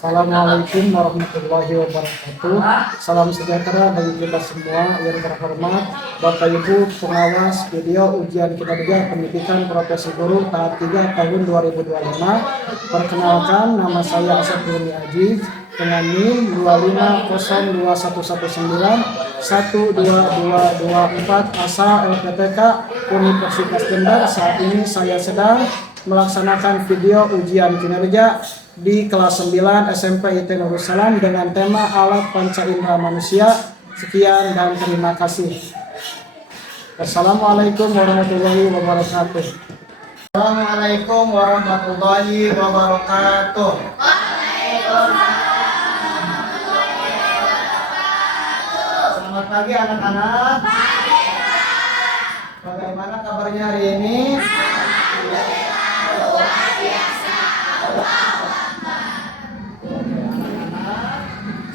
Assalamualaikum warahmatullahi wabarakatuh. Salam sejahtera bagi kita semua yang terhormat Bapak Ibu pengawas video ujian kinerja pendidikan profesi guru tahap 3 tahun 2025. Perkenalkan, nama saya Asep Rumi Aziz dengan NIM 25019122224 asal LPTK Universitas Jember. Saat ini saya sedang melaksanakan video ujian kinerja di kelas 9 SMP IT Nurul Salam dengan tema alat panca indera manusia. Sekian dan terima kasih. Assalamualaikum warahmatullahi wabarakatuh. Assalamualaikum warahmatullahi wabarakatuh. Selamat pagi anak-anak. Bagaimana kabarnya hari ini?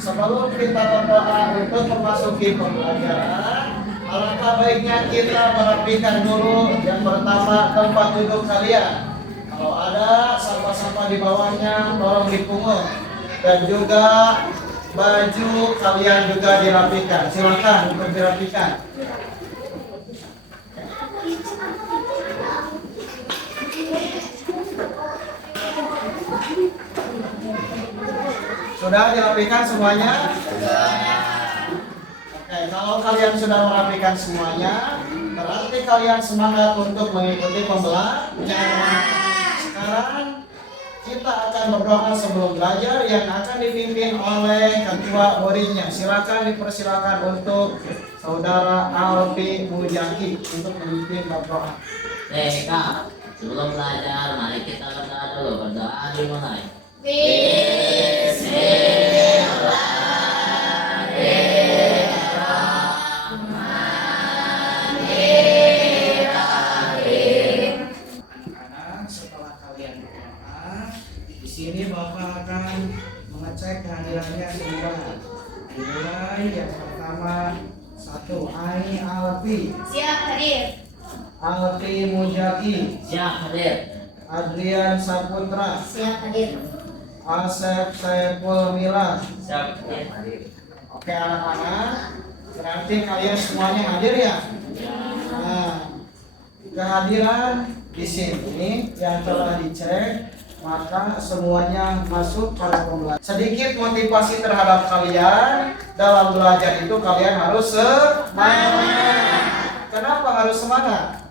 Sebelum kita berdoa untuk memasuki pembelajaran, alangkah baiknya kita merapikan dulu yang pertama tempat duduk kalian. Kalau ada sampah-sampah di bawahnya, tolong dipungut. Dan juga baju kalian juga dirapikan. Silakan untuk dirapikan. Sudah dirapikan semuanya? Oke, kalau kalian sudah merapikan semuanya, berarti kalian semangat untuk mengikuti pembelajaran. Sekarang kita akan berdoa sebelum belajar yang akan dipimpin oleh ketua muridnya. Silakan dipersilakan untuk saudara Alfi Mujaki untuk memimpin berdoa. Kak, sebelum belajar, mari kita berdoa dulu. Berdoa dimulai. Anak-anak, setelah kalian berdoa, di sini Bapak akan mengecek kehadirannya semua. Dimulai yang pertama, 1 Ai Alfi. Siap hadir. Alfi Mujaki. Siap hadir. Adrian Saputra. Siap hadir. Asep Saiful Milan. Siap hadir. Oke anak-anak, berarti kalian semuanya hadir ya? Nah, kehadiran di sini yang telah dicek, maka semuanya masuk pada pembelajaran. Sedikit motivasi terhadap kalian dalam belajar itu, kalian harus semangat. Kenapa harus semangat?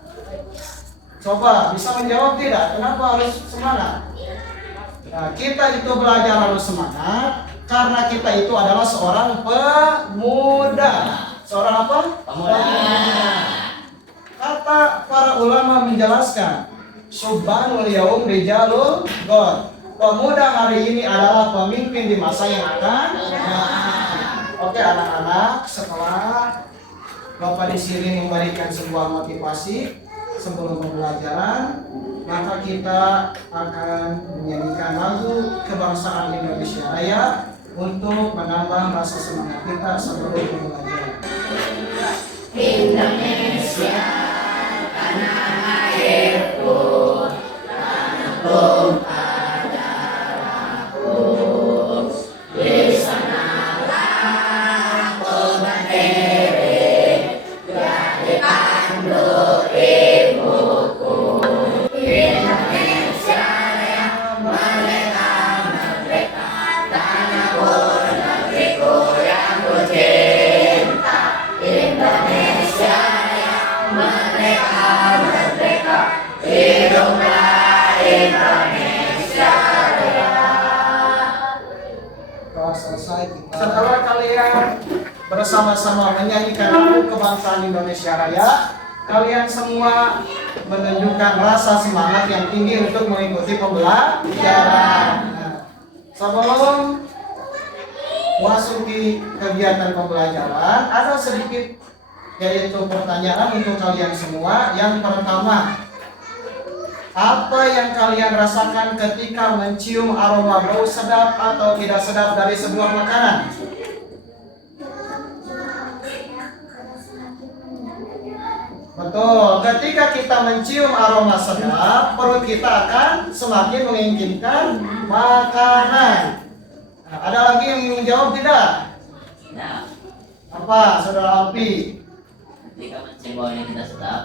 Coba bisa menjawab tidak? Kenapa harus semangat? Nah, kita itu belajar harus semangat karena kita itu adalah seorang pemuda. Seorang apa? Pemuda. Kata para ulama menjelaskan, Subhanul yaum rijalul ghor. Pemuda hari ini adalah pemimpin di masa yang akan datang. Oke anak-anak, setelah Bapak di sini memberikan sebuah motivasi sebelum pembelajaran, maka kita akan menyanyikan lagu kebangsaan Indonesia Raya untuk menambah rasa semangat kita sebelum pembelajaran. Indonesia, tanah airku, tanah tumpah darahku. Di sanalah aku berdiri, jadi pandu ibuku. Indonesia yang merdeka, merdeka, tanahku, negeriku yang ku cinta. Indonesia yang merdeka, merdeka, hiduplah Indonesia Raya. Setelah selesai kita, setelah kalian bersama-sama menyanyikan lagu kebangsaan Indonesia Raya, kalian semua menunjukkan rasa semangat yang tinggi untuk mengikuti pembelajaran. Nah, sebelum memasuki kegiatan pembelajaran, ada sedikit yaitu pertanyaan untuk kalian semua. Yang pertama, apa yang kalian rasakan ketika mencium aroma bau sedap atau tidak sedap dari sebuah makanan? Betul, ketika kita mencium aroma sedap, perut kita akan semakin menginginkan makanan. jawab tidak? Ya, Apa, Saudara Alpi? ketika mencium bau yang tidak sedap,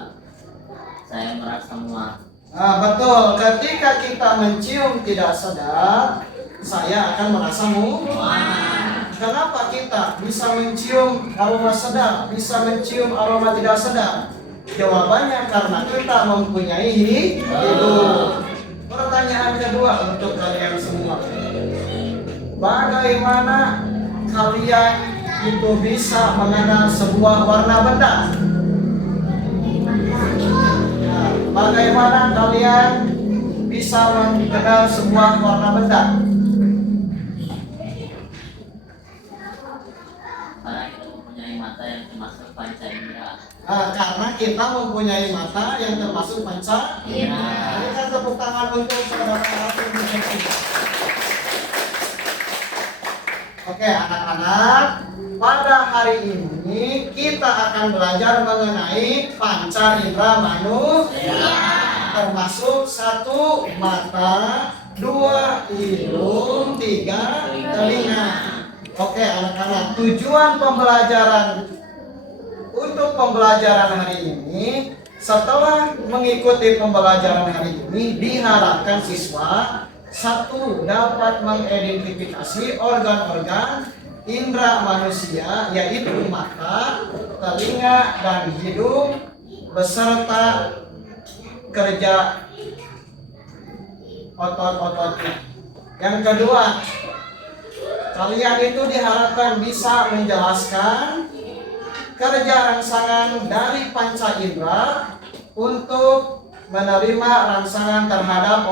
saya merasa mual. Nah, betul. Ketika kita mencium tidak sedap, saya akan merasa mual. Kenapa kita bisa mencium aroma sedap, bisa mencium aroma tidak sedap? Jawabannya karena kita mempunyai hidung. Pertanyaan kedua untuk kalian semua. Bagaimana kalian itu bisa mengenal sebuah warna benda? Nah, bagaimana kalian bisa mengenal sebuah warna benda? Karena kita mempunyai mata yang termasuk panca indera. Nah, karena kita mempunyai mata yang termasuk panca. Iya. Berikan tepuk tangan untuk saudara Alvin. Oke, anak-anak, pada hari ini kita akan belajar mengenai panca indera manusia, termasuk 1 mata, 2 hidung, 3 telinga. Oke, anak-anak, tujuan pembelajaran untuk pembelajaran hari ini, setelah mengikuti pembelajaran hari ini, diharapkan siswa 1 dapat mengidentifikasi organ-organ indera manusia, yaitu mata, telinga, dan hidung, beserta kerja otot-ototnya. Yang kedua, kalian itu diharapkan bisa menjelaskan kerja rangsangan dari panca indera untuk menerima rangsangan terhadap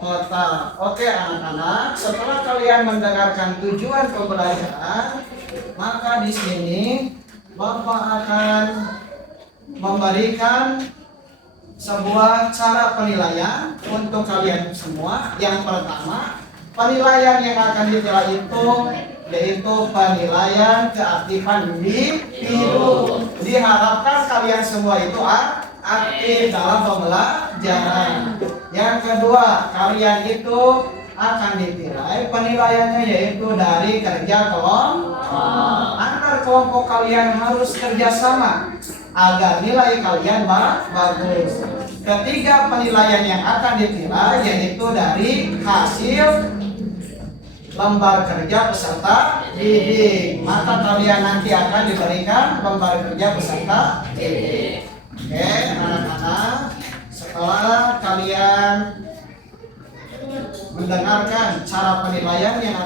otak. Oke anak-anak, setelah kalian mendengarkan tujuan pembelajaran, maka di sini Bapak akan memberikan sebuah cara penilaian untuk kalian semua. Yang pertama, penilaian yang akan dinilai itu yaitu penilaian keaktifan hidung. Diharapkan kalian semua itu aktif dalam pembelajaran. Yang kedua, kalian itu akan dinilai penilaiannya yaitu dari kerja kelompok. Antar kelompok kalian harus kerjasama agar nilai kalian bagus. Ketiga, penilaian yang akan dinilai yaitu dari hasil lembar kerja peserta didik. Maka kalian nanti akan diberikan lembar kerja peserta didik. Oke, anak-anak, setelah kalian mendengarkan cara penilaian yang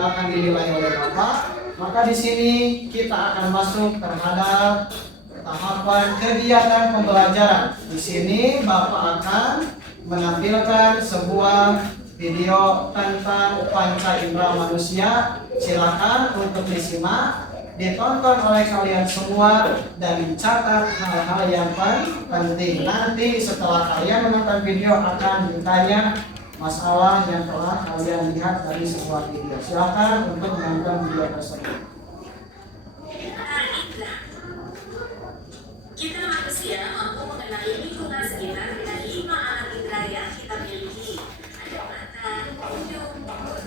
akan dinilai oleh Bapak, maka di sini kita akan masuk terhadap tahapan kegiatan pembelajaran. Di sini Bapak akan menampilkan sebuah video tentang panca indera manusia. Silakan untuk disimak, ditonton oleh kalian semua, dan dicatat hal-hal yang penting. Nanti setelah kalian menonton video akan ditanya masalah yang telah kalian lihat dari sebuah video. Silakan untuk menonton video tersebut. Kita manusia mampu mengenali lingkungan sekitar dengan 5 alat indera yang kita miliki. Ada mata, hidung, mulut,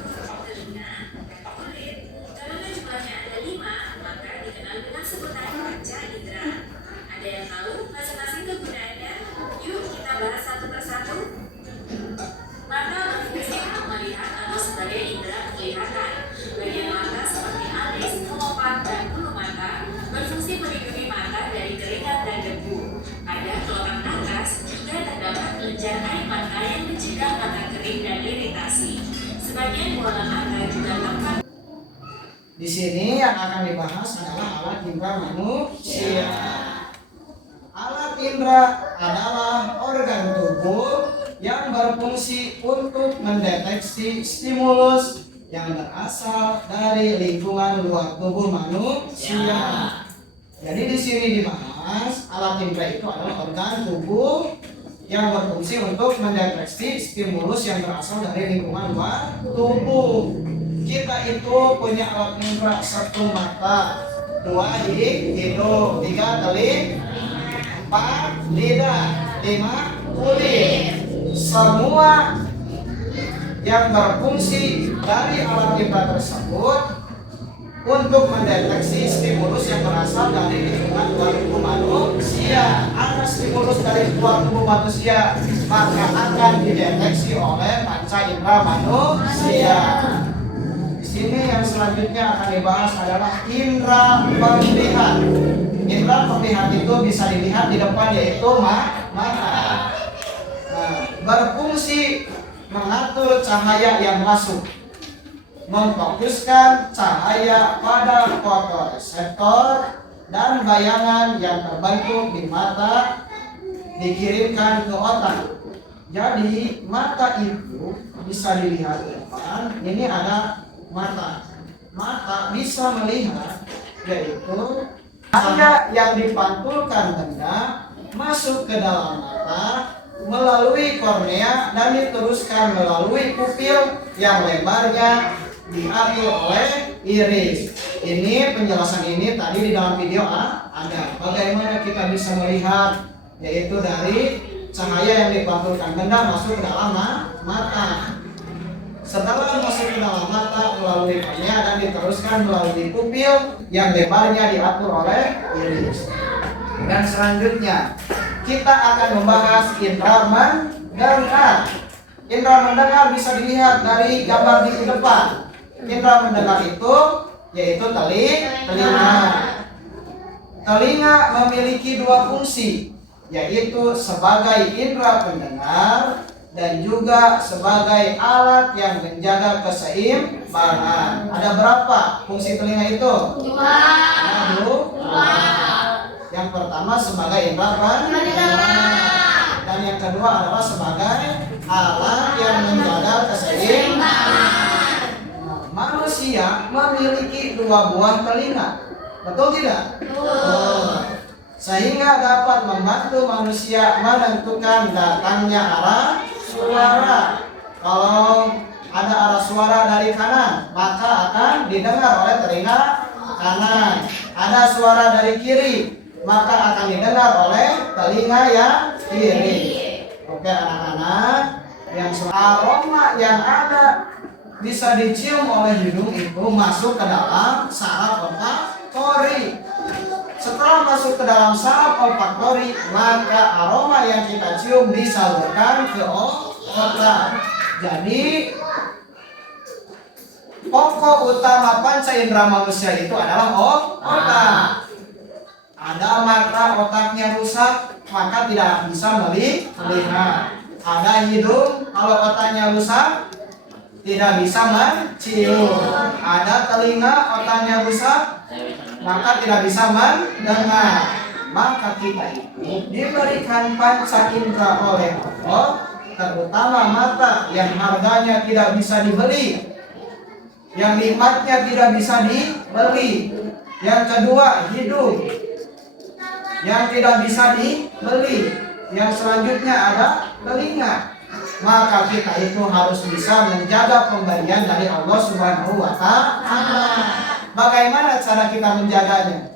telinga, dan kulit. Karena jumlahnya ada 5, maka dikenal dengan sebutan panca indera. Ada yang tahu masing-masing kegunaannya? Yuk kita bahas satu persatu. Mata berfungsi untuk melihat atau sebagai indera penglihatan. Bagian mata seperti alis, kelopak, dan bulu mata berfungsi melindungi mata dari keringat dan debu. Pada kelopak atas juga terdapat kelenjar air mata yang mencegah mata kering dan iritasi. Sebagian bola mata juga tampak. Di sini yang akan dibahas adalah alat indera manusia. Alat indera adalah organ tubuh yang berfungsi untuk mendeteksi stimulus yang berasal dari lingkungan luar tubuh manusia. Jadi di sini dibahas alat indera itu adalah organ tubuh yang berfungsi untuk mendeteksi stimulus yang berasal dari lingkungan luar tubuh. Kita itu punya alat indera: 1 mata, 2 hidung, 3 telinga, 4 lidah, 5 kulit. Semua yang berfungsi dari alat indera tersebut untuk mendeteksi stimulus yang berasal dari lingkungan luar tubuh manusia. Ada stimulus dari luar tubuh manusia, maka akan dideteksi oleh panca indera manusia. Di sini yang selanjutnya akan dibahas adalah indera pemlihat. Indera pemlihat itu bisa dilihat di depan, yaitu mata. Nah, berfungsi mengatur cahaya yang masuk, memfokuskan cahaya pada fotoreseptor, dan bayangan yang terbentuk di mata dikirimkan ke otak. Jadi mata itu bisa dilihat di depan. Ini ada mata. Mata bisa melihat, yaitu cahaya yang dipantulkan benda masuk ke dalam mata melalui kornea dan diteruskan melalui pupil yang lebarnya diatur oleh iris. Ini penjelasan ini tadi di dalam video ada. Bagaimana kita bisa melihat, yaitu dari cahaya yang dipantulkan benda masuk ke dalam mata. Setelah masuk ke dalam mata melalui kornea dan diteruskan melalui pupil yang lebarnya diatur oleh iris. Dan selanjutnya kita akan membahas indera mendengar. Indera mendengar bisa dilihat dari gambar di depan. Indera mendengar itu yaitu telinga. Telinga memiliki dua fungsi, yaitu sebagai indera pendengar dan juga sebagai alat yang menjaga keseimbangan. Ada berapa fungsi telinga itu? Dua. Yang pertama sebagai indera pendengar, dan yang kedua adalah sebagai alat yang menjaga keseimbangan. Manusia memiliki dua buah telinga, betul tidak? Betul. Sehingga dapat membantu manusia menentukan datangnya arah suara. Kalau ada arah suara dari kanan, maka akan didengar oleh telinga kanan. Ada suara dari kiri, maka akan didengar oleh telinga yang kiri. Oke anak-anak, yang aroma yang ada bisa dicium oleh hidung itu masuk ke dalam saraf olfaktori. Setelah masuk ke dalam saraf olfaktori, maka aroma yang kita cium disalurkan ke otak. Jadi pokok utama panca indera manusia itu adalah otak. Ada mata otaknya rusak, maka tidak bisa melihat. Ada hidung, kalau otaknya rusak tidak bisa mencium. Ada telinga, otaknya rusak, maka tidak bisa mendengar. Maka kita itu diberikan panca indera oleh Allah, terutama mata yang harganya tidak bisa dibeli, yang nikmatnya tidak bisa dibeli. Yang kedua, hidung yang tidak bisa dibeli. Yang selanjutnya ada telinga. Maka kita itu harus bisa menjaga pemberian dari Allah Subhanahu wa Ta'ala. Bagaimana cara kita menjaganya?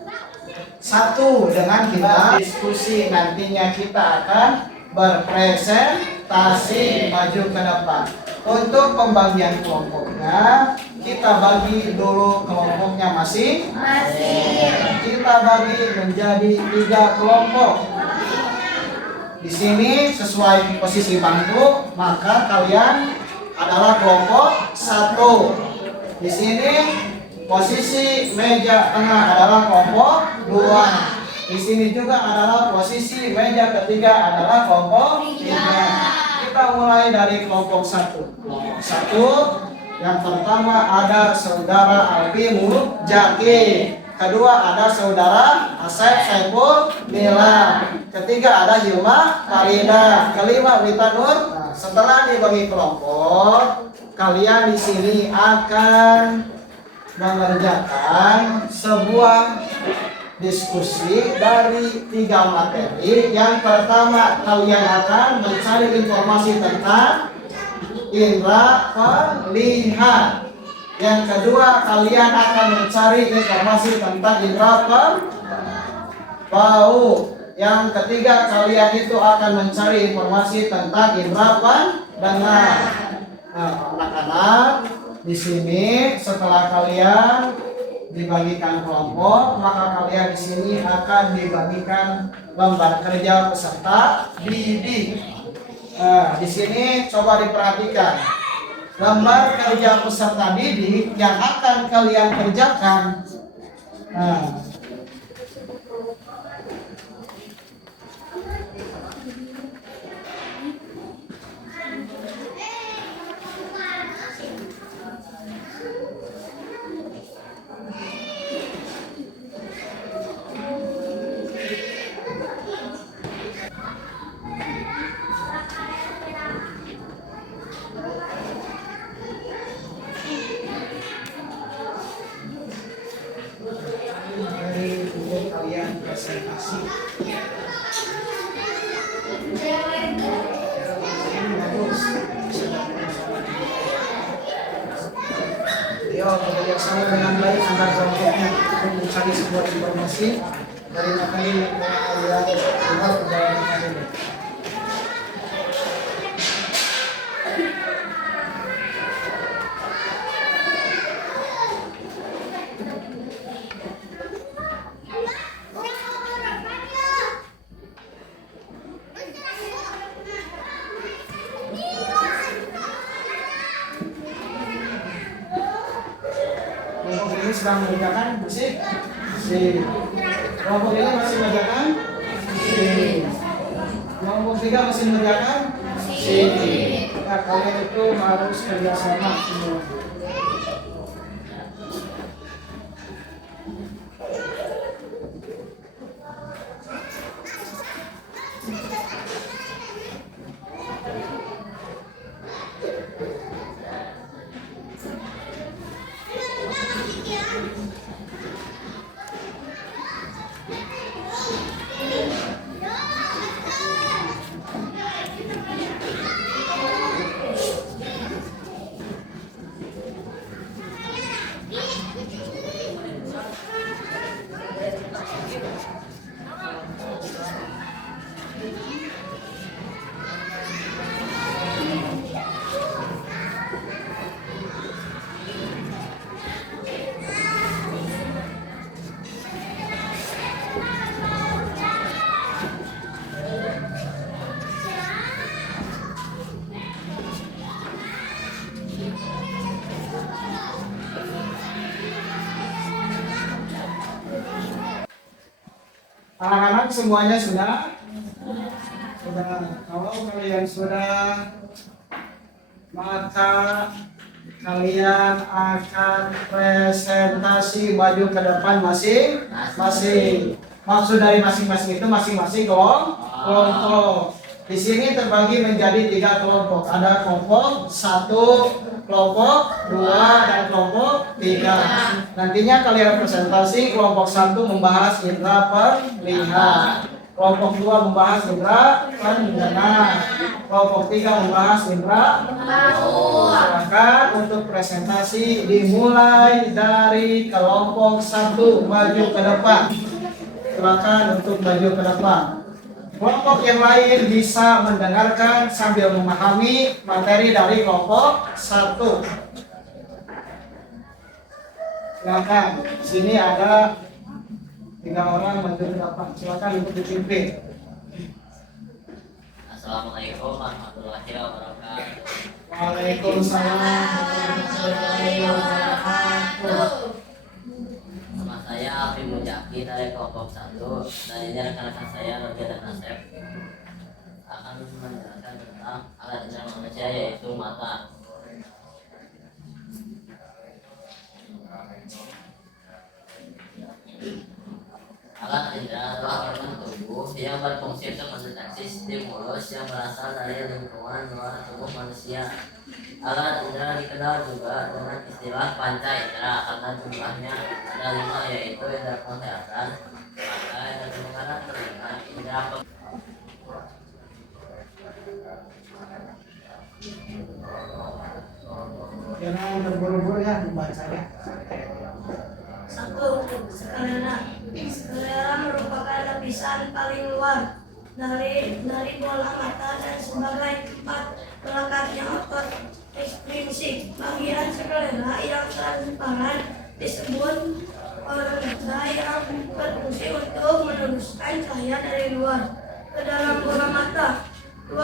Satu, dengan kita diskusi. Nantinya kita akan berpresentasi maju ke depan. Untuk pembagian kelompoknya, kita bagi dulu kelompoknya masing-masing. Kita bagi menjadi 3 kelompok. Di sini sesuai posisi bangku, maka kalian adalah kelompok 1. Di sini posisi meja tengah adalah kelompok 2. Di sini juga adalah posisi meja ketiga adalah kelompok 3. Kita mulai dari kelompok 1. Kelompok 1 yang pertama ada saudara Alfi Mujaki. Kedua ada saudara Asep Saiful Mila. Ketiga ada Hilma Farida. Kelima Wita Nur. Nah, setelah dibagi kelompok, kalian di sini akan mengerjakan sebuah diskusi dari 3 materi. Yang pertama, kalian akan mencari informasi tentang indera penglihat. Yang kedua, kalian akan mencari informasi tentang indera bau. Yang ketiga, kalian itu akan mencari informasi tentang indera pendengar. Nah, anak-anak, di sini setelah kalian dibagikan kelompok, maka kalian di sini akan dibagikan lembar kerja peserta didik. Nah, di sini coba diperhatikan. Lembar kerja peserta didik yang akan kalian kerjakan. Nah, dari untuk kalian presentasi. Yo, bekerja sama dengan baik antar kelompoknya untuk mencari sebuah informasi dari materi yang kalian lihat dalam materi ini. Kelompok ini sedang mengerjakan bersih. Kelompok ini masih mengerjakan. Kelompok 3 masih mengerjakan. Nah, kalian itu harus kerjasama semua. Anak-anak semuanya sudah? Kalau kalian sudah, maka kalian akan presentasi maju ke depan masing-masing. Maksud dari masing-masing itu masing-masing kelompok. Di sini terbagi menjadi 3 kelompok. Ada kelompok 1, kelompok 2, dan kelompok 3. Nantinya kalian presentasi kelompok 1 membahas indera perlihat, kelompok 2 membahas indera pendengar, kelompok 3 membahas indera silakan untuk presentasi dimulai dari kelompok 1 maju ke depan. Silakan untuk maju ke depan. Kelompok yang lain bisa mendengarkan sambil memahami materi dari kelompok 1. Silakan. Sini ada 3 orang maju ke depan. Silakan untuk dipimpin. Assalamualaikum warahmatullahi wabarakatuh. Waalaikumsalam warahmatullahi wabarakatuh. Nama saya Afri Mujaki dari kelompok 1 dan ini rekan-rekan saya Roger dan Asep akan menjelaskan tentang alat indera manusia yaitu mata. Alat indera adalah organ tubuh yang berfungsi untuk mendeteksi stimulus yang berasal dari lingkungan luar tubuh manusia. Alat indera dikenal juga dengan istilah panca indera karena jumlahnya ada 5 yaitu indera penglihatan, mata, indera pendengaran, telinga, indera Jangan terburu-buru ya membacanya. 1. Skalera. Skalera merupakan lapisan paling luar dari bola mata dan sebagai tempat melekatnya otot ekstrinsik. Bagian sklera yang transparan disebut kornea yang berfungsi untuk meneruskan cahaya dari luar ke dalam bola mata. 2.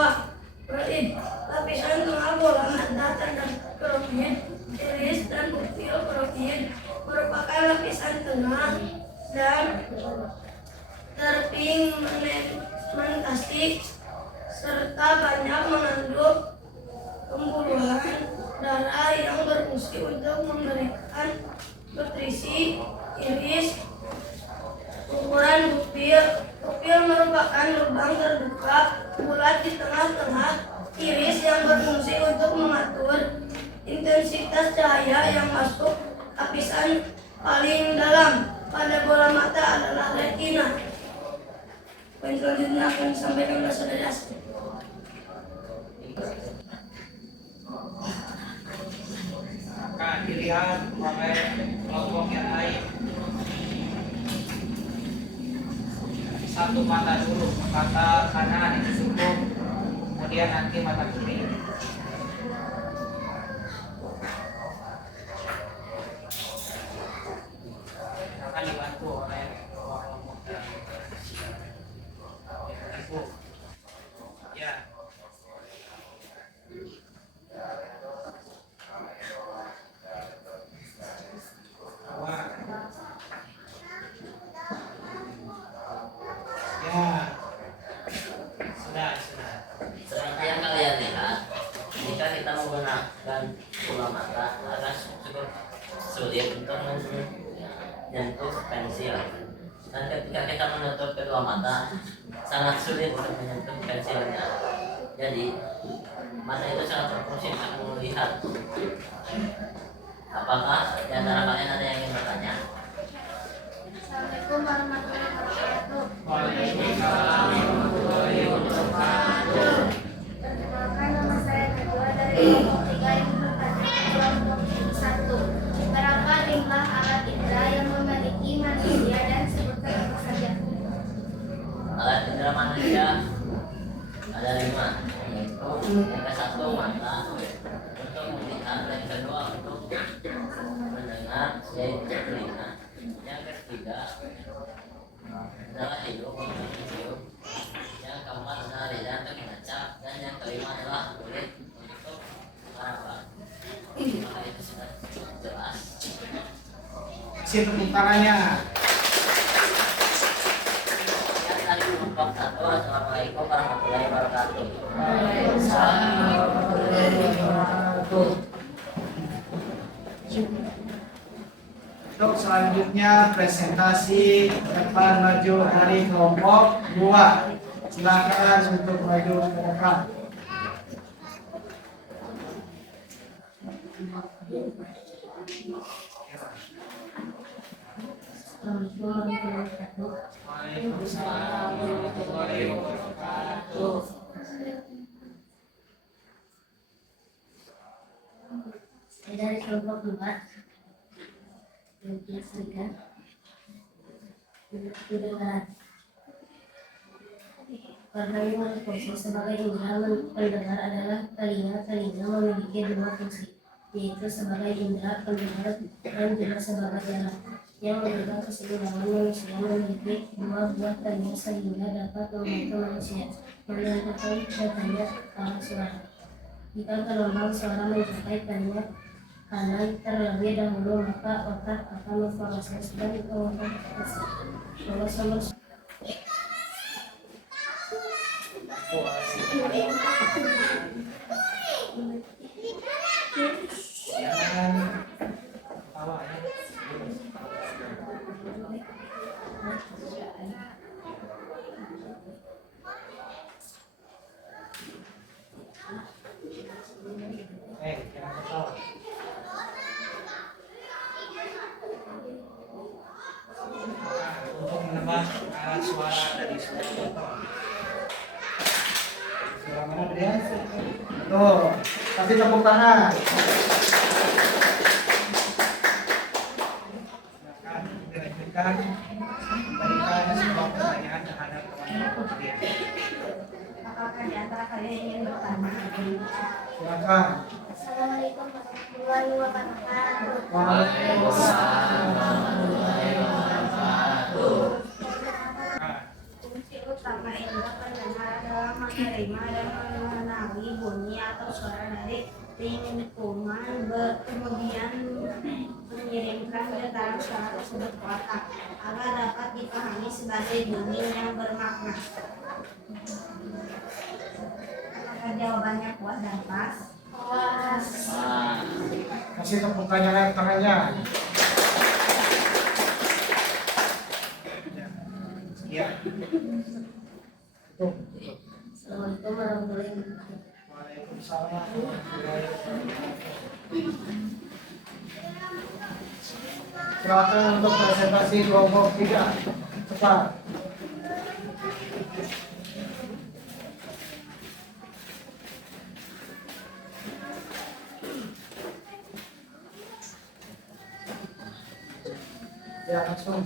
Fluid. Lapisan tengah bola mata terdapat protein, iris, dan pupil. Protein merupakan lapisan tengah dan terpigmentasi serta banyak mengandung pembuluhan darah yang berfungsi untuk memberikan nutrisi. Iris. Ukuran pupil. Pupil merupakan lubang terbuka bulat di tengah-tengah iris yang berfungsi untuk mengatur intensitas cahaya yang masuk. Lapisan paling dalam pada bola mata adalah retina. Poin selanjutnya akan disampaikan oleh saudara Asri. Maka dilihat oleh kelompok yang lain. Satu mata dulu, mata kanan itu cukup, kemudian nanti mata kiri. Akan dibantu oleh kelompok yang ibu. Ya. Ya, sudah. Seperti yang kalian lihat, jika kita menggunakan bola mata akan cukup sulit untuk menyentuh pensil. Dan ketika kita menutup kedua mata, sangat sulit untuk menyentuh pensilnya. Jadi, mata itu sangat berfungsi untuk melihat. Apakah di antara kalian ada yang ingin bertanya? Assalamualaikum warahmatullahi wabarakatuh. Waalaikumsalam warahmatullahi wabarakatuh. Perkenalkan, nama saya Najwa dari kelompok 3 yang bertanya kelompok 1. Berapa jumlah alat indera yang memiliki manusia dan sebutkan apa saja? Alat indera manusia ada 5, yaitu yang ke-1 mata untuk melihat, yang kedua untuk mendengar yaitu telinga, yang ketiga adalah hidung untuk mencium, yang keempat adalah lidah untuk membaca, dan yang kelima adalah kulit untuk meraba. Maka itu sudah jelas. Kasih tepuk tangannya. Yang dari kelompok 1, Assalamualaikum warahmatullahi wabarakatuh. Untuk selanjutnya presentasi depan maju dari kelompok 2. Silakan untuk maju ke depan. Waalaikumsalam warahmatullahi wabarakatuh. Dari kelompok 2. Menjelaskan kedengaran. Karena yang berfungsi sebagai indera pendengar adalah telinga. Telinga memiliki 2 fungsi, yaitu sebagai indera pendengar dan juga sebagai alat yang menjaga keseimbangan manusia. Memiliki 2 buah telinga sehingga dapat membantu manusia mendengarkan datanya arah suara. Jika gelombang suara mencapai telinga kanan terlebih dahulu, maka otak akan memproses dan mengoperasi bahwa sumber Jangan ketawa ya. Jangan ketawa. Untuk menebak alat suara dari suara motor. Suara mana dia? Tuh, kasih tepuk tangan. Silakan dilanjutkan. Berikan sebuah pertanyaan terhadap teman-teman kalian. ada yang ingin bertanya? Silakan. Assalamualaikum warahmatullahi wabarakatuh. Waalaikumsalam warahmatullahi wabarakatuh. Fungsi utama indera pendengar adalah menerima dan mengenali bunyi atau suara dari lingkungan, kemudian mengirimkan getaran suara tersebut ke otak agar dapat dipahami sebagai bunyi yang bermakna. Apakah jawabannya puas dan pas? Puas. Kasih tepuk tangannya. Ya. Tuh. Assalamualaikum warahmatullahi wabarakatuh. Waalaikumsalam warahmatullahi wabarakatuh. Silakan untuk presentasi kelompok 3. Cepat. Ya, langsung.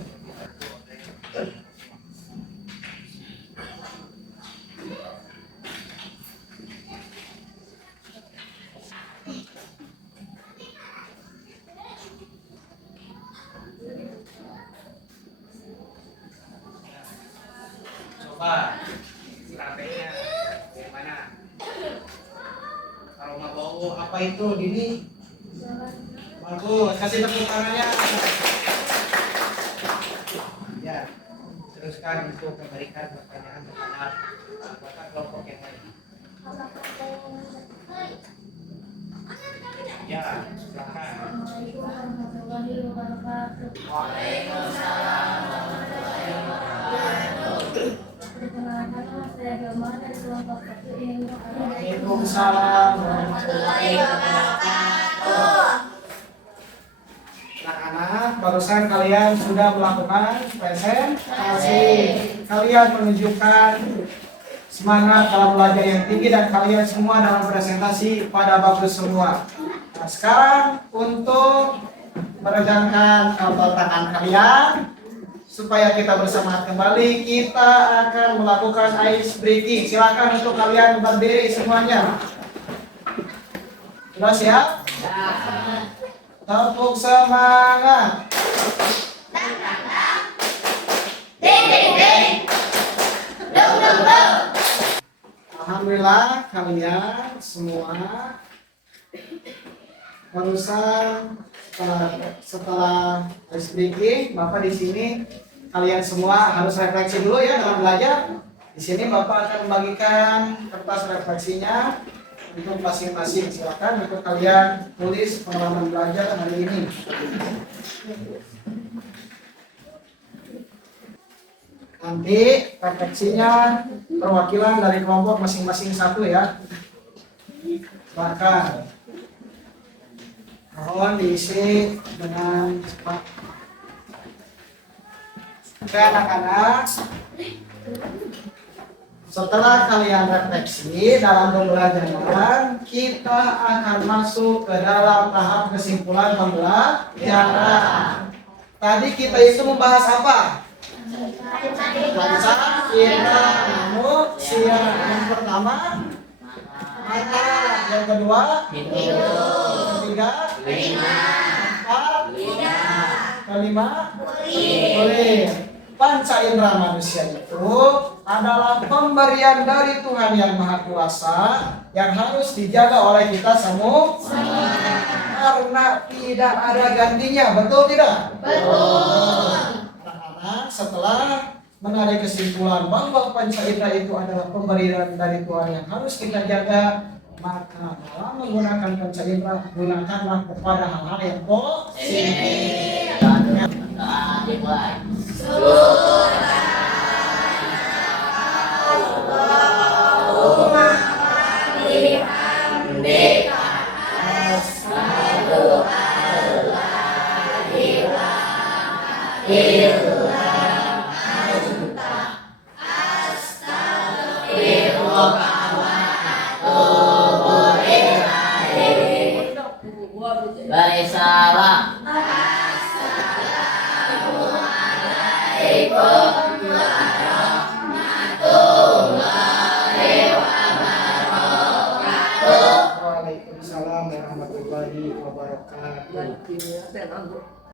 Coba stratenya bagaimana? Aroma bau apa itu, Dini? Bagus, kasih tepuk tangannya. Ya, teruskan untuk memberikan pertanyaan kepada anggota kelompok yang lain. Ya, silakan. Assalamualaikum warahmatullahi wabarakatuh. Waalaikumsalam. Perkenalkan nama saya Gemma dari kelompok 1 ingin bertanya. Waalaikumsalam warahmatullahi wabarakatuh. Anak-anak, barusan kalian sudah melakukan presentasi. Kalian menunjukkan semangat dalam belajar yang tinggi dan kalian semua dalam presentasi pada bagus semua. Nah, sekarang untuk meregangkan otot tangan kalian supaya kita bersemangat kembali, kita akan melakukan ice breaking. Silakan untuk kalian berdiri semuanya. Sudah siap? Tepuk semangat. Alhamdulillah kalian semua barusan setelah ice breaking, Bapak di sini kalian semua harus refleksi dulu ya dalam belajar. Di sini Bapak akan membagikan kertas refleksinya untuk masing-masing. Silakan untuk kalian tulis pengalaman belajar hari ini. Nanti refleksinya perwakilan dari kelompok masing-masing satu ya. Bahkan mohon diisi dengan cepat. Oke anak-anak, setelah kalian refleksi dalam pembelajaran, kita akan masuk ke dalam tahap kesimpulan pembelajaran. Tadi kita itu membahas apa? Panca indera manusia. Yang pertama mata, yang kedua ketiga empat, kelima kulit. Panca indera manusia itu adalah pemberian dari Tuhan yang Maha Kuasa yang harus dijaga oleh kita semua karena tidak ada gantinya. Betul tidak? Betul. Anak-anak, setelah menarik kesimpulan bahwa panca indera itu adalah pemberian dari Tuhan yang harus kita jaga, maka dalam menggunakan panca indera gunakanlah kepada hal-hal yang positif. Dimulai. Allahumma bihamdika asyhadu an la ilaha illa